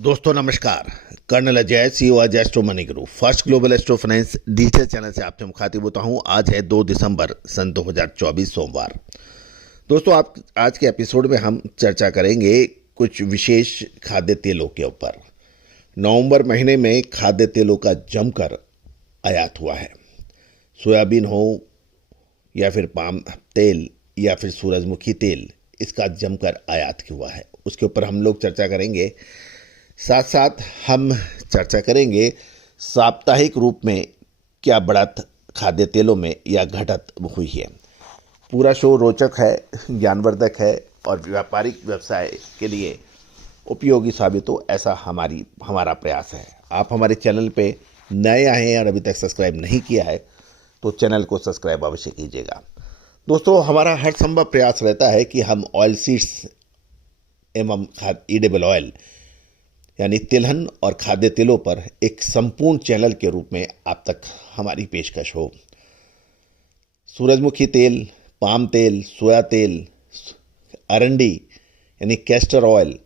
दोस्तों नमस्कार। Colonel Ajay CEO Ajay astro money guru first global astro finance digital channel से आपसे मुखातिब होता हूं। आज है 2 दिसंबर सन 2024 सोमवार। दोस्तों आप आज के एपिसोड में हम चर्चा करेंगे कुछ विशेष खाद्य तेलों के ऊपर। नवंबर महीने में खाद्य तेलों का जमकर आयात हुआ है। सोयाबीन हो या फिर पाम तेल या फिर सूरजमुखी तेल, इसका जमकर आयात हुआ है। उसके ऊपर हम लोग चर्चा करेंगे। साथ साथ हम चर्चा करेंगे साप्ताहिक रूप में क्या बढ़त खाद्य तेलों में या घटत हुई है। पूरा शो रोचक है, ज्ञानवर्धक है और व्यापारिक व्यवसाय के लिए उपयोगी साबित हो, ऐसा हमारा प्रयास है। आप हमारे चैनल पे नए आए हैं और अभी तक सब्सक्राइब नहीं किया है तो चैनल को सब्सक्राइब अवश्य कीजिएगा। दोस्तों हमारा हर संभव प्रयास रहता है कि हम ऑयल सीड्स एवं ईडेबल ऑयल यानी तिलहन और खाद्य तेलों पर एक संपूर्ण चैनल के रूप में आप तक हमारी पेशकश हो। सूरजमुखी तेल, पाम तेल, सोया तेल, अरंडी यानी castor oil,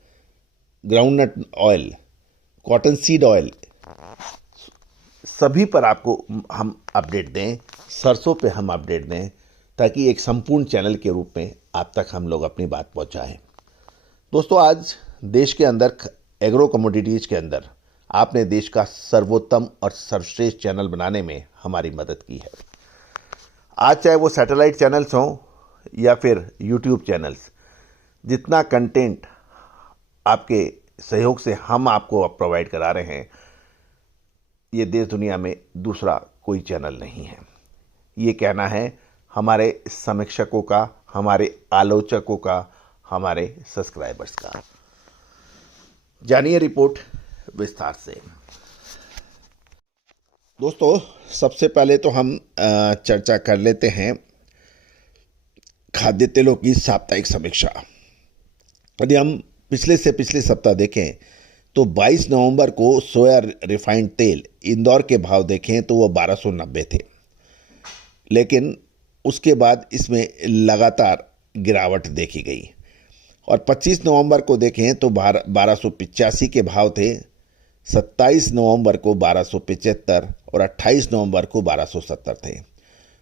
groundnut oil, cotton seed oil, सभी पर आपको हम अपडेट दें। सरसों पे हम अपडेट दें ताकि एक संपूर्ण चैनल के रूप में आप तक हम लोग अपनी बात पहुंचाएं। दोस्तों आज देश के अंदर एग्रो कमोडिटीज़ के अंदर आपने देश का सर्वोत्तम और सर्वश्रेष्ठ चैनल बनाने में हमारी मदद की है। आज चाहे वो सैटेलाइट चैनल्स हों या फिर यूट्यूब चैनल्स, जितना कंटेंट आपके सहयोग से हम आपको प्रोवाइड करा रहे हैं, ये देश दुनिया में दूसरा कोई चैनल नहीं है। ये कहना है हमारे समीक्षकों का, हमारे आलोचकों का, हमारे सब्सक्राइबर्स का। जानिए रिपोर्ट विस्तार से। दोस्तों सबसे पहले तो हम चर्चा कर लेते हैं खाद्य तेलों की साप्ताहिक समीक्षा। यदि हम पिछले सप्ताह देखें तो 22 नवंबर को सोया रिफाइंड तेल इंदौर के भाव देखें तो वो 1290 थे, लेकिन उसके बाद इसमें लगातार गिरावट देखी गई। और 25 नवंबर को देखें तो 1285 के भाव थे, 27 नवंबर को 1275 और 28 नवंबर को 1270 थे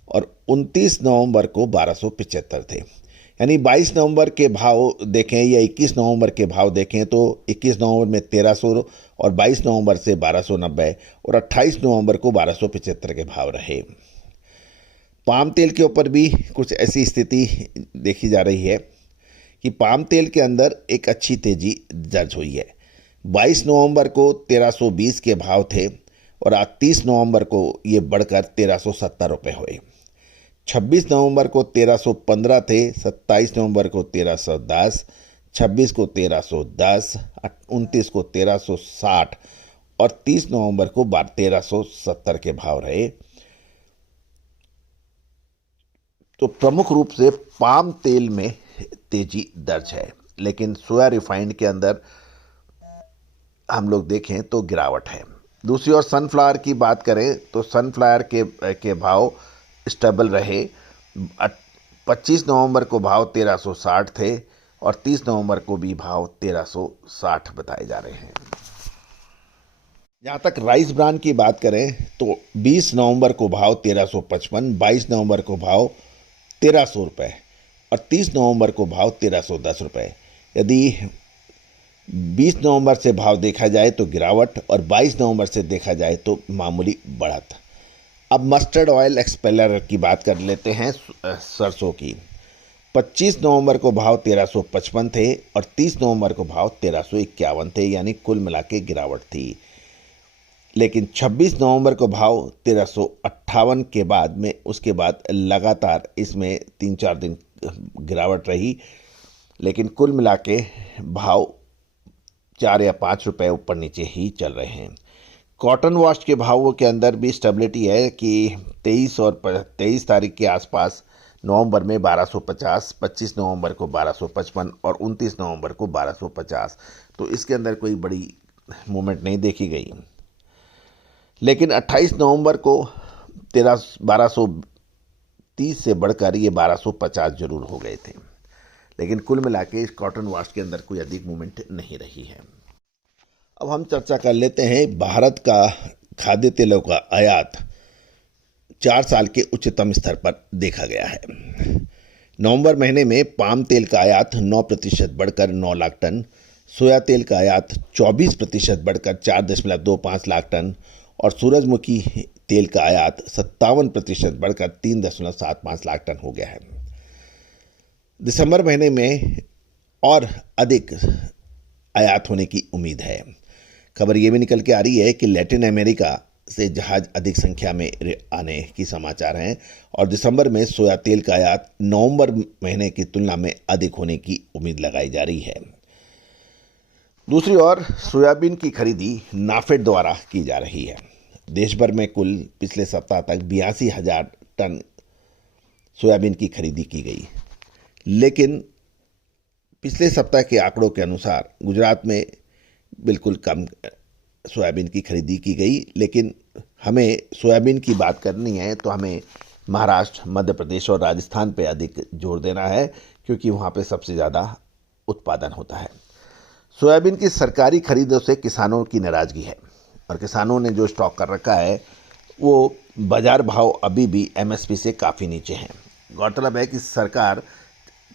और 29 नवंबर को 1275 थे। यानी 22 नवंबर के भाव देखें या 21 नवंबर के भाव देखें तो 21 नवंबर में 1300 और 22 नवंबर से 1290 और 28 नवंबर को 1275 के भाव रहे। पाम तेल के ऊपर भी कुछ ऐसी स्थिति देखी जा रही है कि पाम तेल के अंदर एक अच्छी तेजी दर्ज हुई है। 22 नवंबर को 1320 के भाव थे और आज 30 नवंबर को ये बढ़कर 1370 रुपये हुए। 26 नवंबर को 1315 थे, 27 नवंबर को 1310, 26 को 1310, 29 को 1360 और 30 नवंबर को 1370 के भाव रहे। तो प्रमुख रूप से पाम तेल में तेजी दर्ज है, लेकिन सोया रिफाइंड के अंदर हम लोग देखें तो गिरावट है। दूसरी ओर सनफ्लावर की बात करें तो सनफ्लावर के भाव स्टेबल रहे। 25 नवंबर को भाव 1360 थे और 30 नवंबर को भी भाव 1360 बताए जा रहे हैं। जहाँ तक राइस ब्रांड की बात करें तो 20 नवंबर को भाव 1355, 22 नवंबर को भाव 1300 रुपये और 30 नवंबर को भाव 1310 रुपये। यदि 20 नवंबर से भाव देखा जाए तो गिरावट और 22 नवंबर से देखा जाए तो मामूली बढ़त। अब मस्टर्ड ऑयल एक्सपेलर की बात कर लेते हैं सरसों की। 25 नवंबर को भाव 1355 थे और 30 नवंबर को भाव 1351 थे, यानी कुल मिला के गिरावट थी। लेकिन 26 नवंबर को भाव 1358 के बाद में उसके बाद लगातार इसमें 3-4 दिन गिरावट रही, लेकिन कुल मिला के भाव 4 या 5 रुपए ऊपर नीचे ही चल रहे हैं। कॉटन वॉश के भावों के अंदर भी स्टेबिलिटी है कि 23 तारीख के आसपास नवंबर में 1250, 25 नवंबर को 1255 और 29 नवंबर को 1250। तो इसके अंदर कोई बड़ी मूवमेंट नहीं देखी गई। लेकिन 28 नवंबर को 1230 से बढ़कर ये 1250 जरूर हो गए थे, लेकिन कुल मिला के इस कॉटन वॉश के अंदर कोई अधिक मूवमेंट नहीं रही है। अब हम चर्चा कर लेते हैं भारत का खाद्य तेलों का आयात 4 साल के उच्चतम स्तर पर देखा गया है। नवंबर महीने में पाम तेल का आयात 9% बढ़कर 9 लाख टन, सोया तेल का आयात 24% बढ़कर 4.25 लाख टन और सूरजमुखी तेल का आयात 57% बढ़कर 3.75 लाख टन हो गया है। दिसंबर महीने में और अधिक आयात होने की उम्मीद है। खबर ये भी निकल के आ रही है कि लैटिन अमेरिका से जहाज अधिक संख्या में आने की समाचार हैं और दिसंबर में सोया तेल का आयात नवंबर महीने की तुलना में अधिक होने की उम्मीद लगाई जा रही है। दूसरी ओर सोयाबीन की खरीदी नाफेड द्वारा की जा रही है। देश भर में कुल पिछले सप्ताह तक 82,000 टन सोयाबीन की खरीदी की गई, लेकिन पिछले सप्ताह के आंकड़ों के अनुसार गुजरात में बिल्कुल कम सोयाबीन की खरीदी की गई। लेकिन हमें सोयाबीन की बात करनी है तो हमें महाराष्ट्र, मध्य प्रदेश और राजस्थान पे अधिक जोर देना है, क्योंकि वहाँ पे सबसे ज़्यादा उत्पादन होता है। सोयाबीन की सरकारी खरीदों से किसानों की नाराज़गी है और किसानों ने जो स्टॉक कर रखा है वो बाजार भाव अभी भी एमएसपी से काफ़ी नीचे हैं। गौरतलब है कि सरकार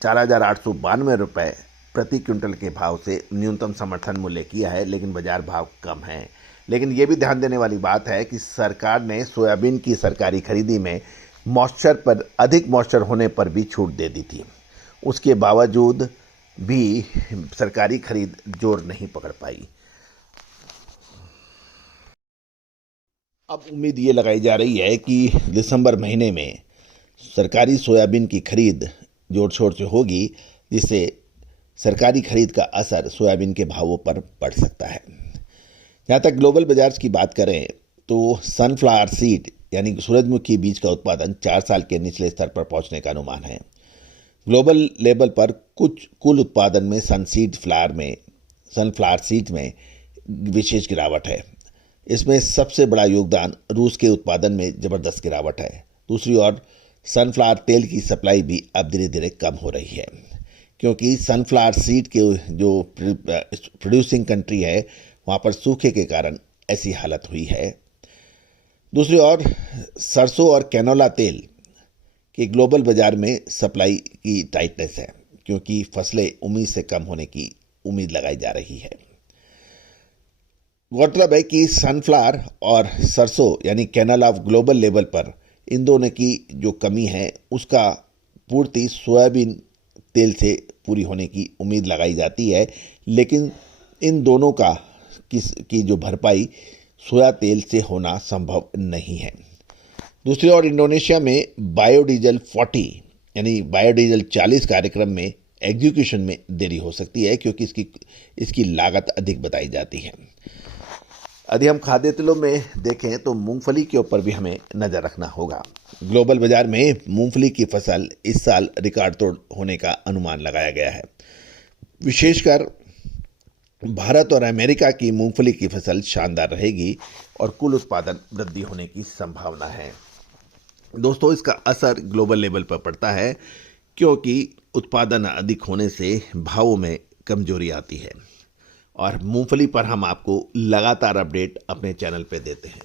4,892 रुपये प्रति क्विंटल के भाव से न्यूनतम समर्थन मूल्य किया है, लेकिन बाजार भाव कम है। लेकिन ये भी ध्यान देने वाली बात है कि सरकार ने सोयाबीन की सरकारी खरीदी में मॉइस्चर पर अधिक मॉइस्चर होने पर भी छूट दे दी थी। उसके बावजूद भी सरकारी खरीद जोर नहीं पकड़ पाई। अब उम्मीद ये लगाई जा रही है कि दिसंबर महीने में सरकारी सोयाबीन की खरीद जोर शोर से होगी, जिससे सरकारी खरीद का असर सोयाबीन के भावों पर पड़ सकता है। जहाँ तक ग्लोबल बाजार की बात करें तो सनफ्लावर सीड यानी सूरजमुखी बीज का उत्पादन 4 साल के निचले स्तर पर पहुंचने का अनुमान है। ग्लोबल लेवल पर कुल उत्पादन में सनफ्लावर सीड में विशेष गिरावट है। इसमें सबसे बड़ा योगदान रूस के उत्पादन में ज़बरदस्त गिरावट है। दूसरी ओर सनफ्लावर तेल की सप्लाई भी अब धीरे धीरे कम हो रही है, क्योंकि सनफ्लावर सीड के जो प्रोड्यूसिंग कंट्री है वहाँ पर सूखे के कारण ऐसी हालत हुई है। दूसरी ओर सरसों और कैनोला तेल के ग्लोबल बाजार में सप्लाई की टाइटनेस है, क्योंकि फसलें उम्मीद से कम होने की उम्मीद लगाई जा रही है। गौरतलब है कि सनफ्लावर और सरसों यानी कैनोला ग्लोबल लेवल पर इन दोनों की जो कमी है उसका पूर्ति सोयाबीन तेल से पूरी होने की उम्मीद लगाई जाती है, लेकिन इन दोनों की जो भरपाई सोया तेल से होना संभव नहीं है। दूसरी ओर इंडोनेशिया में बायोडीजल 40 कार्यक्रम में एग्जीक्यूशन में देरी हो सकती है, क्योंकि इसकी लागत अधिक बताई जाती है। यदि हम खाद्य तेलों में देखें तो मूंगफली के ऊपर भी हमें नज़र रखना होगा। ग्लोबल बाजार में मूंगफली की फसल इस साल रिकॉर्ड तोड़ होने का अनुमान लगाया गया है। विशेषकर भारत और अमेरिका की मूंगफली की फसल शानदार रहेगी और कुल उत्पादन वृद्धि होने की संभावना है। दोस्तों, इसका असर ग्लोबल लेवल पर पड़ता है, क्योंकि उत्पादन अधिक होने से भावों में कमजोरी आती है और मूंगफली पर हम आपको लगातार अपडेट अपने चैनल पे देते हैं।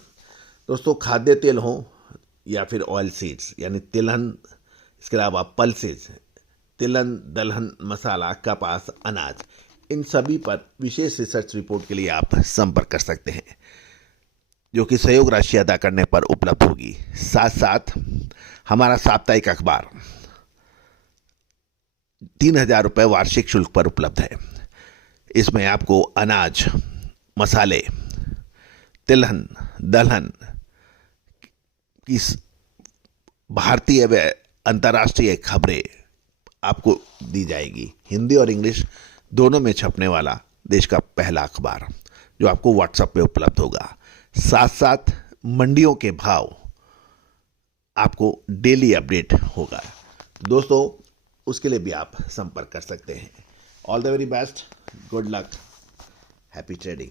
दोस्तों, खाद्य तेल हो या फिर ऑयल सीड्स यानी तिलहन, इसके अलावा पल्सेस, तिलहन, दलहन, मसाला, कपास, अनाज, इन सभी पर विशेष रिसर्च रिपोर्ट के लिए आप संपर्क कर सकते हैं, जो कि सहयोग राशि अदा करने पर उपलब्ध होगी। साथ साथ हमारा साप्ताहिक अखबार 3,000 रुपये वार्षिक शुल्क पर उपलब्ध है। इसमें आपको अनाज, मसाले, तिलहन, दलहन की भारतीय व अंतर्राष्ट्रीय खबरें आपको दी जाएगी। हिंदी और इंग्लिश दोनों में छपने वाला देश का पहला अखबार, जो आपको व्हाट्सएप पे उपलब्ध होगा। साथ साथ मंडियों के भाव आपको डेली अपडेट होगा। दोस्तों, उसके लिए भी आप संपर्क कर सकते हैं। All the very best, good luck, happy trading.